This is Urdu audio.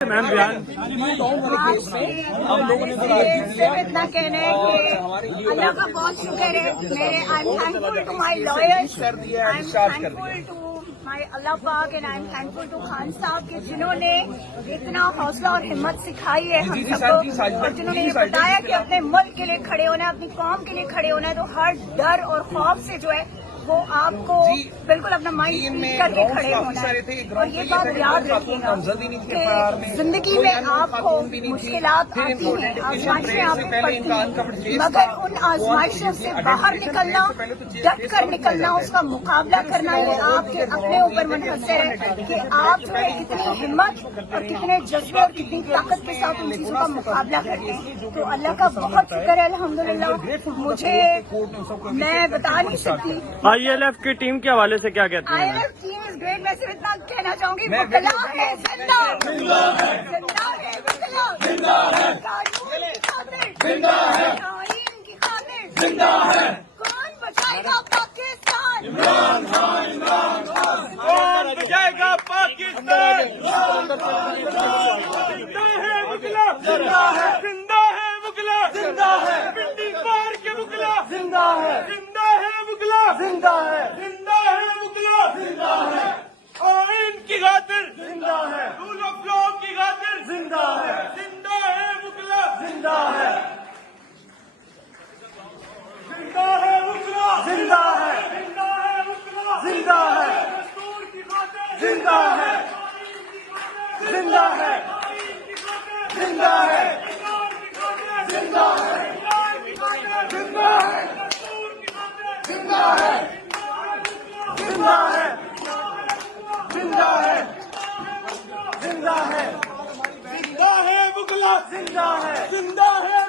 میم بیان صرف اتنا کہنا ہے کہ اللہ کا بہت شکر ہے میرے I am thankful to my lawyers, I am thankful to my اللہ پاک and I am thankful to Khan Sahab کہ جنہوں نے اتنا حوصلہ اور ہمت سکھائی ہے ہم سب کو، اور جنہوں نے یہ بتایا کہ اپنے ملک کے لیے کھڑے ہونا ہے، اپنی قوم کے لیے کھڑے ہونا ہے، تو ہر ڈر اور خوف سے جو ہے وہ آپ کو بالکل اپنا مائنڈ فری کر کے کھڑے ہونا ہے۔ اور یہ بات یاد رکھیے گا کہ زندگی میں آپ کو مشکلات آتی ہیں، آزمائشیں آپ کو پڑتی ہیں، مگر ان آزمائشوں سے باہر نکلنا، ڈٹ کر نکلنا، اس کا مقابلہ کرنا، یہ آپ کے اپنے اوپر منحصر ہے کہ آپ جو ہے کتنی ہمت اور کتنے جذبے اور کتنی طاقت کے ساتھ ان چیزوں کا مقابلہ کرتے ہیں۔ تو اللہ کا بہت شکر ہے الحمدللہ، مجھے میں بتا نہیں سکتی آئی ایل ایف کی ٹیم کے حوالے سے کیا کہتے آئی ہیں؟ L F team is great. میں صرف اتنا کہنا چاہوں گی وکلا ہے زندہ، زندہ ہے وکلا، زندہ ہے قانون کی خاطر، زندہ ہے آئین کی خاطر، زندہ ہے کون بچائے گا پاکستان، عمران خان، عمران خان، کون بچائے گا پاکستان، زندہ ہے وکلا، زندہ ہے، زندہ ہے وکلا، زندہ ہے، پنڈی پار کے وکلا، زندہ ہے، زندہ ہے وکلا، زندہ ہے، زندہ ہے وکلا، زندہ ہے آئین کی خاطر، زندہ ہے رول آف لا کی خاطر، زندہ ہے، زندہ ہے وکلا، زندہ ہے، زندہ ہے وکلا، زندہ ہے، زندہ ہے وکلا، زندہ ہے دستور کی خاطر، زندہ ہے، زندہ ہے، زندہ ہے، زندہ ہے، زندہ ہے، زندہ ہے، زندہ ہے، زندہ ہے، زندہ ہے، زندہ ہے وکلا، زندہ ہے، زندہ ہے